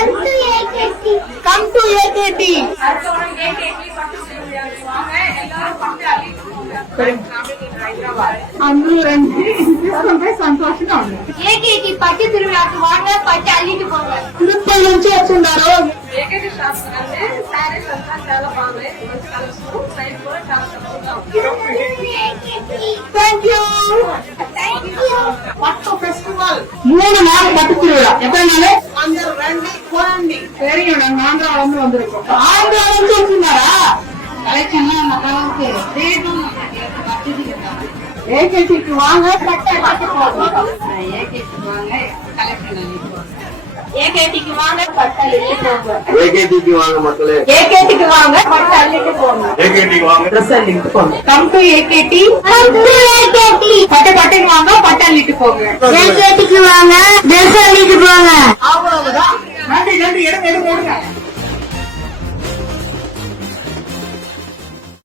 Come to AKT. సంతోషంగా ఉంది. ఏకేటి పట్టి తిరుమలకు వాంగ పట్టి అల్లికి పోంగ. తిరుపతి నుంచి వచ్చున్నారు. ఏకేటి షాప్స్ అంటే సారీస్ అంతా చాలా బాగున్నాయి. సైజ్ కూడా చాలా తక్కువగా ఉంది. థాంక్యూ. పట్టు ఫెస్టివల్ 3 పట్టు తిరుమల. ఎక్కడన్నా అందరూ రండి పోండి. సరే ఆంధ్ర వాళ్ళు వந்திருக்கோம். ఆంధ్ర నుంచి వచ్చున్నారా? கலெக்ஷன் நல்லா இருக்கு. ரேட்டும் ஏகேடிக்கு வாங்க பட்டை பட்டு போடுங்க. ஏகேடிக்கு வாங்க கலெக்ஷன் அள்ளிட்டு ஏகேடிக்கு வாங்க பட்டை அள்ளிட்டு போங்க. ஏகேடிக்கு வாங்க மக்களே. ஏகேடிக்கு வாங்க பட்டை அள்ளிட்டு போங்க. ஏகேடிக்கு வாங்க ட்ரெஸ் அள்ளிட்டு போங்க. Come to AKT. Come to AKT. பட்டைக்கு வாங்க பட்டை அள்ளிட்டு போங்க. ஏகேடிக்கு வாங்க ட்ரெஸ் அள்ளிட்டு போங்க. அவ்வளவுதான். நன்றி நன்றி. எடுங்க எடுங்க எடுங்க.